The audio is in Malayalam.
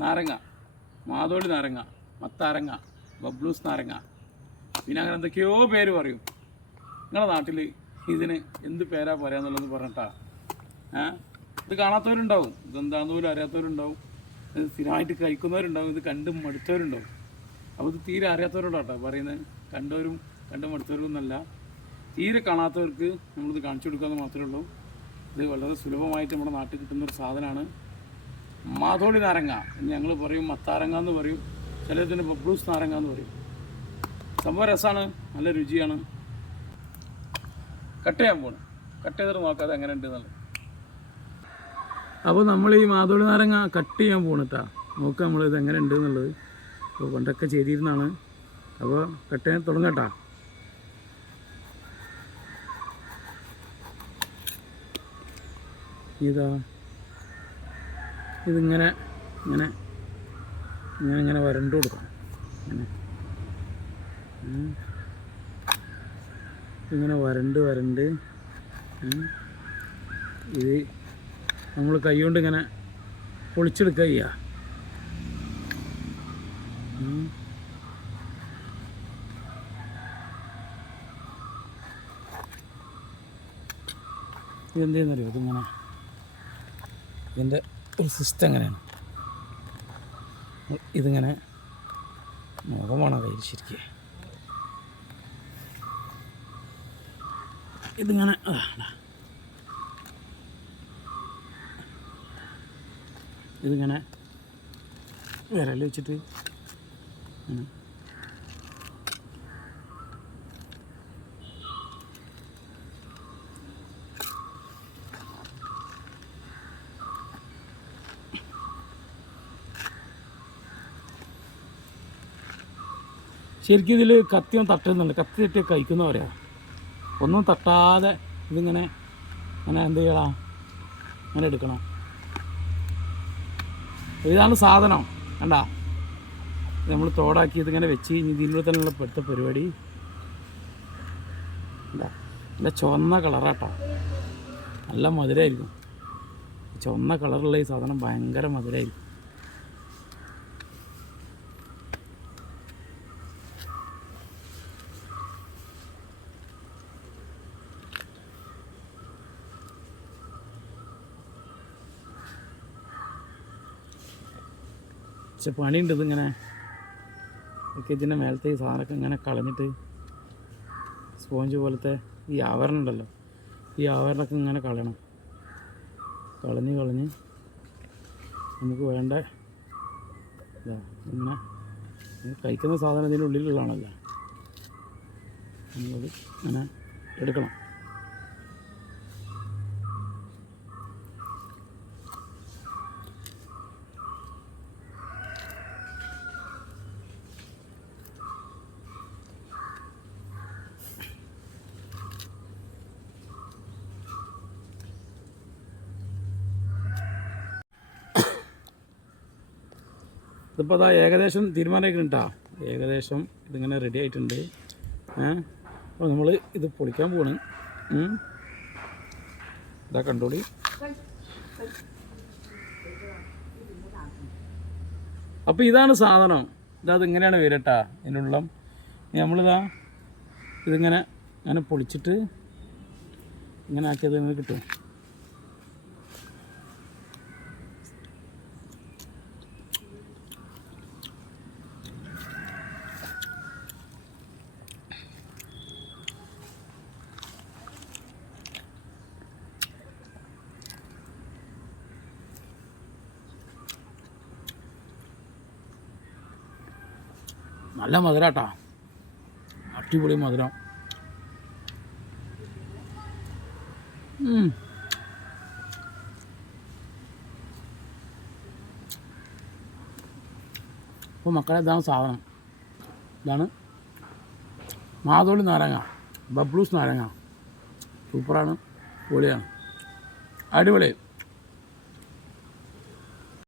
നാരങ്ങ, മാതോളി നാരങ്ങ, മത്താരങ്ങ, ബബ്ലൂസ് നാരങ്ങ, പിന്നെ അങ്ങനെ എന്തൊക്കെയോ പേര് പറയും. നിങ്ങളുടെ നാട്ടിൽ ഇതിന് എന്ത് പേരാ പറയാന്നുള്ളത് പറഞ്ഞിട്ടാ. ഇത് കാണാത്തവരുണ്ടാവും, ഇതെന്താണെന്ന് പോലും അറിയാത്തവരുണ്ടാവും, ഇത് സ്ഥിരമായിട്ട് കഴിക്കുന്നവരുണ്ടാവും, ഇത് കണ്ട് മടുത്തവരുണ്ടാവും. അപ്പോൾ ഇത് തീരെ അറിയാത്തവരോടാട്ടോ പറയുന്നത്. കണ്ട് മടുത്തവരും എന്നല്ല, തീരെ കാണാത്തവർക്ക് നമ്മളിത് കാണിച്ചു കൊടുക്കാമെന്ന് മാത്രമേ ഉള്ളൂ. ഇത് വളരെ സുലഭമായിട്ട് നമ്മുടെ നാട്ടിൽ കിട്ടുന്നൊരു സാധനമാണ്. മാതോളി നാരങ്ങ ഞങ്ങൾ പറയും, മത്താരങ്ങ എന്ന് പറയും, ചിലതിന് ബബ്ലൂസ് നാരങ്ങ എന്ന് പറയും. സംഭവം രസമാണ്, നല്ല രുചിയാണ്. കട്ട് ചെയ്യാൻ പോകണം, കട്ട് ചെയ്തിട്ട് നോക്കാതെ എങ്ങനെ ഉണ്ട് എന്നുള്ളത്. അപ്പോൾ നമ്മൾ ഈ മാതോളി നാരങ്ങ കട്ട് ചെയ്യാൻ പോകണട്ടാ. നോക്കാം നമ്മളിത് എങ്ങനെ ഉണ്ട് എന്നുള്ളത്. അപ്പോൾ പണ്ടൊക്കെ ചെയ്തിരുന്നതാണ്. അപ്പോൾ കട്ട് ചെയ്യാൻ തുടങ്ങട്ടാ. ഇതിങ്ങനെ ഇങ്ങനെ ഇങ്ങനെ ഇങ്ങനെ വരണ്ട് കൊടുക്കണം. ഇങ്ങനെ വരണ്ട് ഇത് നമ്മൾ കൈ കൊണ്ട് ഇങ്ങനെ പൊളിച്ചെടുക്കുക ചെയ്യുക. ഇതെന്തെന്നറിയോ, ഇതിങ്ങനെ ഇതിൻ്റെ ഒരു സിസ്റ്റം എങ്ങനെയാണ്, ഇതിങ്ങനെ മുഖമാണ് കയ്യിൽ ശരിക്കും. ഇതിങ്ങനെ ഇതിങ്ങനെ വിരൽ വെച്ചിട്ട് ശരിക്കും ഇതിൽ കത്തിയൊന്നും തട്ടുന്നുണ്ട്. കത്തി തട്ടി കഴിക്കുന്ന പറയാം. ഒന്നും തട്ടാതെ ഇതിങ്ങനെ അങ്ങനെ എന്ത് ചെയ്യണം, അങ്ങനെ എടുക്കണം. ഇതാണ് സാധനം. കണ്ട, നമ്മൾ തോടാക്കി ഇതിങ്ങനെ വെച്ച് ഇതിലൂടെ തന്നെയുള്ള പെടുത്ത പരിപാടി. നല്ല ചുവന്ന കളറാട്ടോ, നല്ല മധുരമായിരിക്കും. ചുവന്ന കളറുള്ള ഈ സാധനം ഭയങ്കര മധുരമായിരിക്കും. പക്ഷെ പണിയുണ്ട് ഇതിങ്ങനെ. ഒക്കെ ഇതിൻ്റെ മേലത്തെ ഈ സാധനമൊക്കെ ഇങ്ങനെ കളഞ്ഞിട്ട് സ്പോഞ്ച് പോലത്തെ ഈ ആവരണം ഉണ്ടല്ലോ, ഈ ആവരണമൊക്കെ ഇങ്ങനെ കളയണം. കളഞ്ഞ് നമുക്ക് വേണ്ട ഇതാ ഇങ്ങനെ കഴിക്കുന്ന സാധനം ഇതിൻ്റെ ഉള്ളിലുള്ളതാണല്ലോ, നമ്മളത് ഇങ്ങനെ എടുക്കണം. ഇതിപ്പോൾ അതാ ഏകദേശം തീരുമാനമായിട്ടാ. ഏകദേശം ഇതിങ്ങനെ റെഡി ആയിട്ടുണ്ട്. അപ്പോൾ നമ്മൾ ഇത് പൊളിക്കാൻ പോവാണ്. ഇതാ കണ്ടോളി. അപ്പോൾ ഇതാണ് സാധനം. ഇങ്ങനെയാണ് വരട്ടാ ഇതിനുള്ള. നമ്മളിതാ ഇതിങ്ങനെ അങ്ങനെ പൊളിച്ചിട്ട് ഇങ്ങനെ ആക്കിയത് ഇങ്ങനെ കിട്ടും. നല്ല മധുരാട്ടാ, അടിപൊളി മധുരം. അപ്പോൾ മക്കളെ, ഇതാണ് സാധനം. ഇതാണ് മാതോളി നാരങ്ങ, ബബ്ലൂസ് നാരങ്ങ. സൂപ്പറാണ്, പൊളിയാണ്, അടിപൊളി.